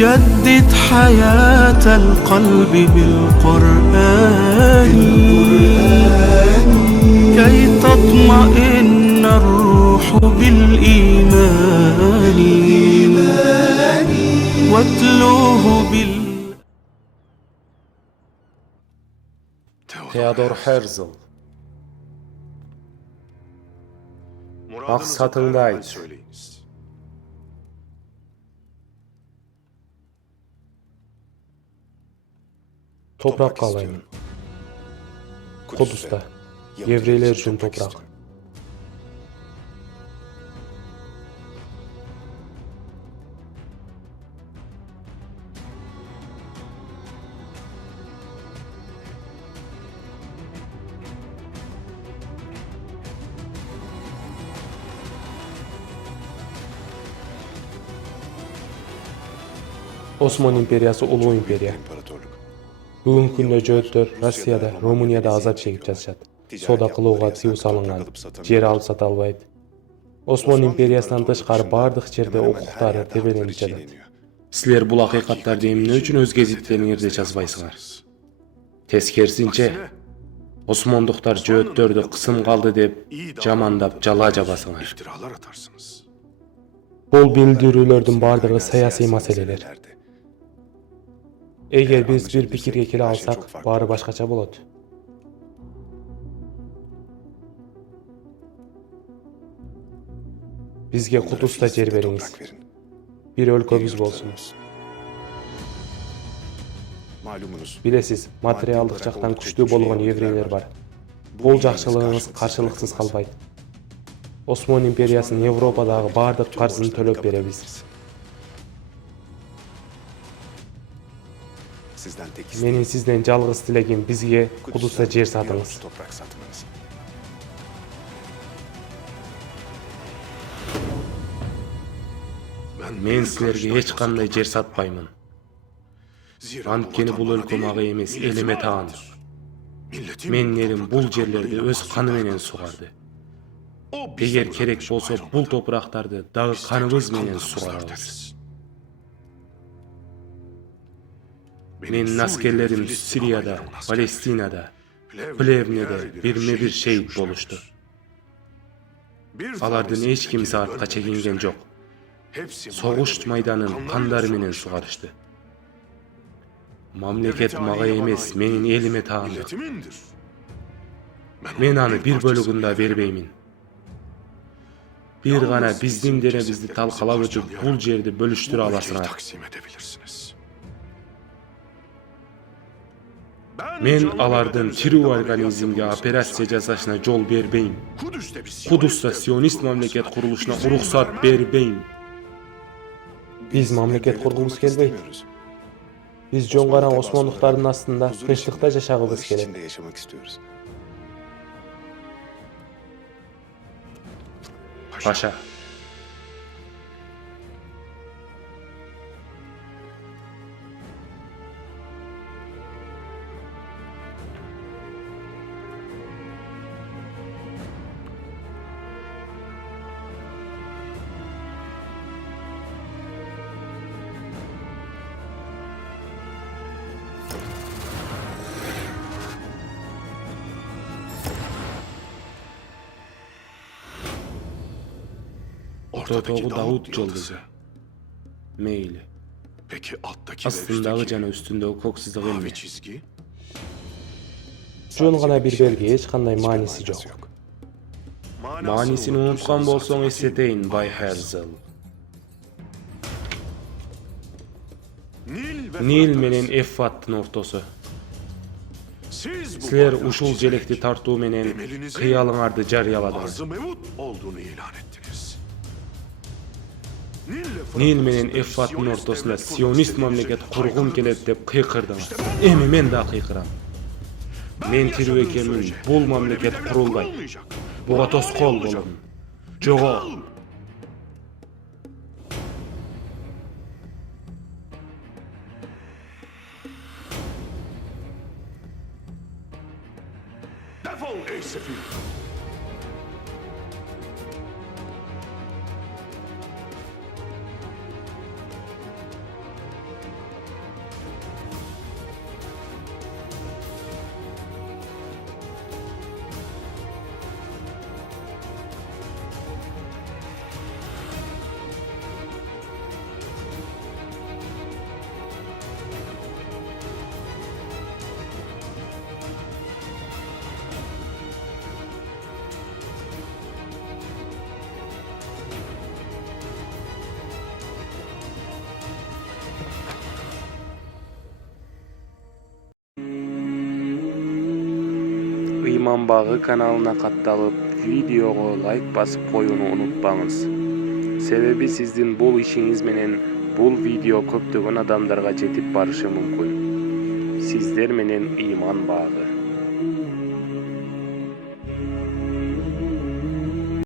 جدد حياة القلب بالقرآن كي تطمئن الروح بالإيمان واتلوه Theodor Herzl. Maksatını ait. Toprak kalayım. Kudüs'te. Yevreyler için toprak. Osmanlı İmperiyası Ulu İmperiya. Bugünkü günde Jötler Rossiyada, Rumuniyada azap çekip жатышат. Soda kılууга тыюу салынган. Жер алып сата албайт. Osmanlı İmperiyasынан тышкары бардык жерде укуктары тебеленип жатат. Силер бул акыйкаттарды эмне үчүн өз гезиттериңерде жазбайсыңар? Тескерисинче, Osmanlıктар Jöttөрдү кысым калды деп жамандап жала жабасыңар. Бул билдирүүлөрдүн бардыгы саясий маселелер. Эгер биз бир пикирге келе алсак, баары башкача болот. Бизге Кудуста жер бериңиз. Бир өлкөбүз болсун. Билесиз, материалдык жактан күчтүү болгон еврейлер бар. Бул жакшылыгыңыз каршылыксыз калбайт. Osmanlı İmperiyasынын Европадагы бардык карзын төлөп беребиз. Менин сизден жалгыз тилегим бизге Кудуста жер сатыңыз. Мен силерге эч кандай жер сатпаймын. Анткени бул өлкө мага эмес, элиме таган. Менин элим бул жерлерди өз каны менен сугарды. Эгер керек болсо бул топурактарды дагы каныбыз менен сугарабыз. Менин аскерлерим Сирияда, Палестинада, Плевнеде бирме-бир шейит болушту. Алардын эч кимиси артка чегинген жок. Согуш майданын кандары менен сугарышты. Мамлекет мага эмес, менин элиме тагандык. Мен аны бир бөлүгүн да бербеймин. Bir gana bizdin denebizdi talkalap ötüp bul жерди bölüştüre alasыңар. Men alardın тирүү организмге операция жасашына жол бербейм. Кудуста сионист мамлекет курулушуна уруксат бербейм. Биз мамлекет кургубуз келбейт. Биз жон караң Осмондуктардын астында тынчтыкта жашагыбыз келет. Paşa. Ortadaki Davut yıldızı. Meyli. Aslındağı jana üstündeki koksuzluğu emmi. Жөн гана бир белги, эч кандай мааниси жок. Маанисин унуткан болсоң эстетейин, Бай Herzl. Nil менен Эффаттын ортосу. Силер ушул желекти тартуу менен кыялыңарды жарыяладыңар. Nil менен Эффаттын ортосунда сионист мамлекет кургум келет деп кыйкырдыңар. Эми мен да кыйкырам. Мен тирүү экенмин, бул мамлекет курулбайт. Буга тоскоол болом. Жогол. Defol ey sefil. Ыйман Багы каналына катталып, видеого лайк басып коюуну унутпаңыз. Себеби сиздин бул ишиңиз менен бул видео көптөгөн адамдарга жетип барышы мүмкүн. Сиздер менен Ыйман Багы.